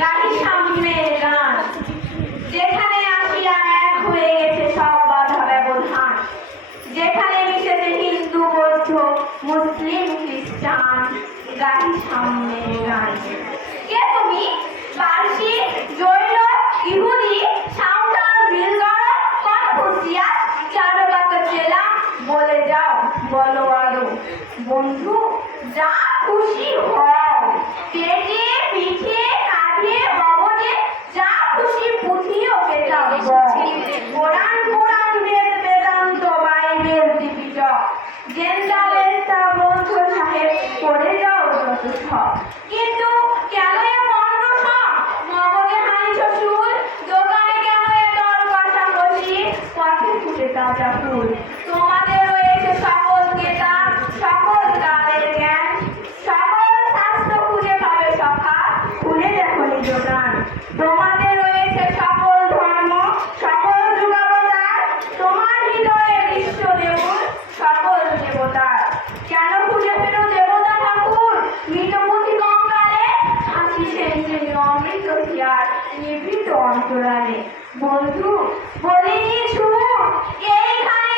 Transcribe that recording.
গাড়ির সামনে গান, যেখানে আসিয়া এক হয়ে গেছে সব বাধা ব্যবধান, যেখানে মিশেছে হিন্দু বৌদ্ধ মুসলিম খ্রিস্টান। গাড়ির সামনে গান। কে তুমি? পারসি, জৈন, ইহুদি, সাঁওতাল, বিলগড়, কনফুসিয়াস, চারুকাত চেলা, বলে যাও, বলো আলো। বন্ধু, যা খুশি হও, পেটে পিঠে কাঁধে মগজে যা খুশি পুঁথিও পেতাম। কোরআন কোরআন বেদ বেদান্ত বাইবেল ত্রিপিটক জেন্দা বেস্তা গ্রন্থ সাহেব পড়ে যাও যত সব। কিন্তু কেন এ মন্দ সব? মগজে হানিছ চুল, দোকানে কেন এ দর কষাকষি, পথে ফুটে তাজা ফুল। তোমাদের রয়েছে সকল কেতা, সকল কালের জ্ঞান, সকল শাস্ত্র খুঁজে পাবে সখা, খুলে দেখো নিজ গান। তোমাদের রয়েছে সকল ধর্ম, সকল যুগাবতার, তোমার হৃদয়ে বিশ্ব দেবুর সকল দেবতার। কেন খুঁজে পেল দেবতা ঠাকুর মৃতপতি কঙ্কালে, হাসিছেন যিনি অমৃত হিয়ার নিভৃত অন্তরালে। বন্ধু, বলিনি ছুঁ এইখানে